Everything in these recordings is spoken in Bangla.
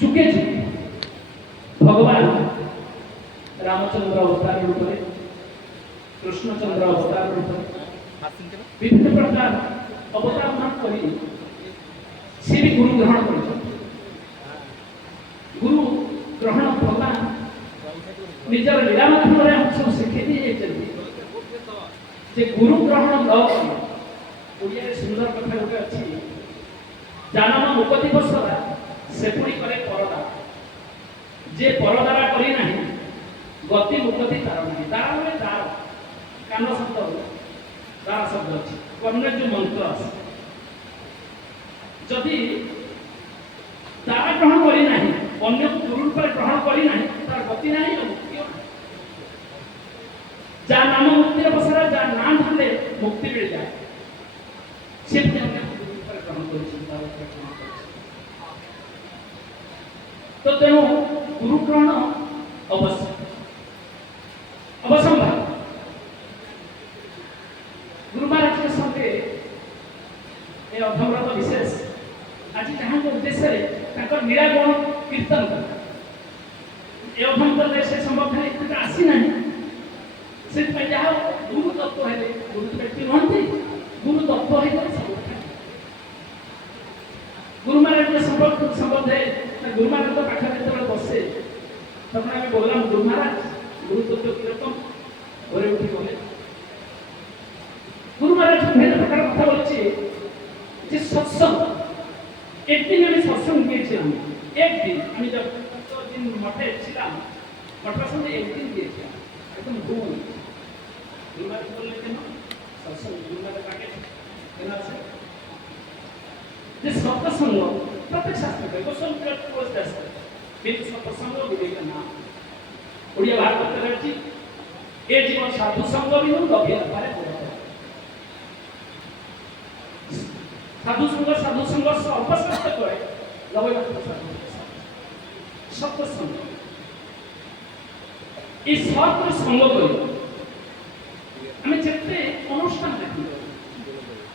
ଯୁଗେ ଯୁଗେ ଭଗବାନ ରାମଚନ୍ଦ୍ର ଅବତାର ରୂପରେ କୃଷ୍ଣଚନ୍ଦ୍ର ଅବତାର ରୂପରେ ବିଭିନ୍ନ ପ୍ରକାର ଅବତାର ମାନ କରି ସେ ବି ଗୁରୁ ଗ୍ରହଣ କରିଛନ୍ତି ଗୁରୁ ଗ୍ରହଣ ଭଗବାନ ନିଜର ଲୀଳା ମାଧ୍ୟମରେ ଆମକୁ ସବୁ ଶିଖେଇ ଦେଇଯାଇଛନ୍ତି ଯେ ଗୁରୁ ଗ୍ରହଣ ନ କରି ଓଡ଼ିଆରେ ସୁନ୍ଦର କଥା ଗୋଟେ ଅଛି। ଜାନନ ମୁକତି ବସରା ଯେ ପରଦାରା କରି ନାହିଁ ଗତି ମୁକତି ତାର ନାହିଁ ତାର ମାନେ ତାର କାନ ଶବ୍ଦ ତାର ଶବ୍ଦ ଅଛି କର୍ଣ୍ଣରେ ଯୋଉ ମନ୍ତ୍ର আছে। ଯଦି ତାରା ଗ୍ରହଣ କରି ନାହିଁ ଅନ୍ୟ ଗୁରୁ ରୂପରେ ଗ୍ରହଣ କରି ନାହିଁ ତାର ଗତି ନାହିଁ ଆଉ ମୁକ୍ତି ନାହିଁ ଯାହା ନାମ ମୁକ୍ତିର ବସରା ଯାହା ନାଁ ଧରିଲେ ମୁକ୍ତି ମିଳିଯାଏ ସେ ପୁଣି ଅନ୍ୟ ଗୁରୁ ରୂପରେ ଗ୍ରହଣ କରିଛନ୍ତି ତାର ଉପରେ ଗ୍ରହଣ କରିଛନ୍ତି ତ ତେଣୁ ଗୁରୁ ଗ୍ରହଣ ଅବଶ୍ୟ ଅବସମ୍ଭାବ ଗୁରୁ ମହାରାଜଙ୍କ ସଙ୍ଗେ ଏ ଅଭମ୍ରତ ବିଶେଷ ଆଜି ଯାହାଙ୍କ ଉଦ୍ଦେଶ୍ୟରେ ତାଙ୍କର ନିରାଗୁଣ କୀର୍ତ୍ତନ କଲା ଏ ଅଭ୍ୟନ୍ତରରେ ସେ ସମ୍ବନ୍ଧରେ ଏତେଟା ଆସିନାହିଁ ସେଥିପାଇଁ ଯାହା ହଉ ଗୁରୁ ତତ୍ତ୍ୱ ହେଲେ ଗୁରୁ ତ ବ୍ୟକ୍ତି ନୁହନ୍ତି ଗୁରୁ ତତ୍ତ୍ୱ ହେଇଗଲେ ସବୁ କଥା ଗୁରୁ ମହାରାଜଙ୍କ ସମ୍ପର୍କ ସମ୍ବନ୍ଧରେ ଗୁରୁ ମହାରାଜଙ୍କ ପାଖରେ ଯେତେବେଳେ ବସେ তখন আমি বললাম গুরু মহারাজ গুরুত্ব কিরকম ঘরে উঠে বলে যে সৎসঙ্গ। একদিন আমি সৎসঙ্গ গিয়েছিলাম। একদিন আমি যখন মঠে ছিলাম, মঠের সঙ্গে একদিন গিয়েছিলাম। একদম গুণ গুরুবার বললে কেন? সৎসঙ্গ গুরুবারে কাকে কেন আছে? যে সৎসঙ্গ, প্রত্যেক শাস্ত্রে গোসল আসতে। কিন্তু সৎসঙ্গ বিবেকের নাম ওড়িয়া ভাগবত রয়েছে এ জীবন সাধু সঙ্গ বিহু, গভীর সাধু সঙ্গ সাধু সংঘর্ষ অপসারিত করে। এই সত্য সঙ্গ করে। আমি যেতে অনুষ্ঠান দেখি।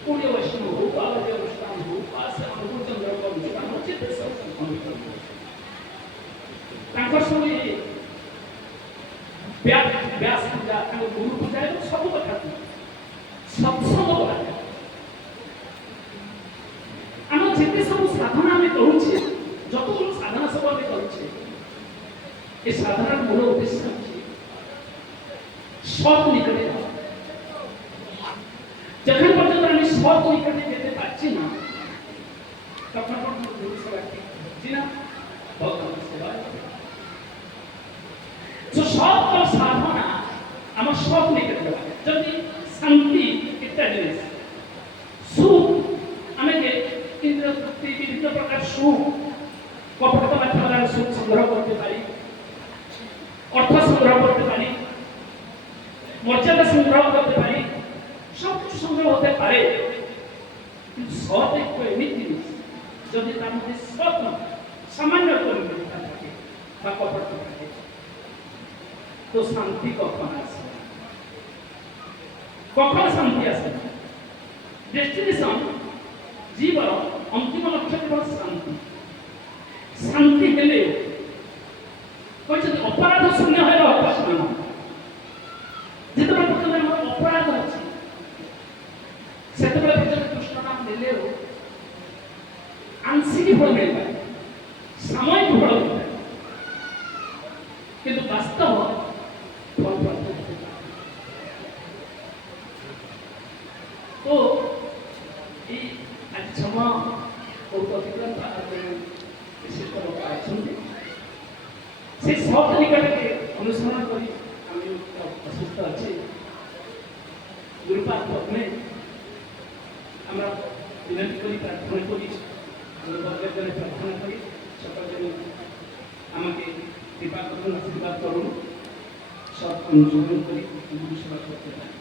পুনে বৈষ্ণব হোক আলাদা অনুষ্ঠান হোক আসে অনুভূচন্দ্র જેતે સૌ સાધના મેં કહું છે જતો સાધના સભા મેં કહું છે એ સાધના મૂળ নিকটে যখন পর্যন্ত আমি সব নিকটে যেতে পারছি না তখন পর্যন্ত গুরু সেবা ঠিক না ভগবান সেবা সব সাধনা আমার সব নিকটে যদি যদি তার মধ্যে সৎ নয় সামান্য পরিবর্তন থাকে, বা কপট থাকে, তো শান্তি কখন আসে কখন শান্তি আসে ডেস্টিনেশন জীবন, অন্তিম লক্ষ্য কেবল ଆଂଶିକ ଫଳ ମିଳିପାରେ ସାମୟିକ ଫଳ ମିଳିପାରେ କିନ୍ତୁ ବାସ୍ତବ ଫଳ ପ୍ରାପ୍ତ ହୋଇପାରେ। তো এই আজ সময় ବହୁତ ଅତିକ୍ରାନ୍ତ ଆଉ ତେଣୁ ବିଶିଷ୍ଟ ଲୋକ ଅଛନ୍ତି ସେ ସତ ନିକଟରେ ଅନୁସରଣ କରି ଆମେ ଅସୁସ୍ଥ ଅଛି ଗୁରୁପାଦ ପ୍ରଥମେ আমরা বিনতি করি প্রার্থনা করি অনুসরণ করি সেবা করতে পারি।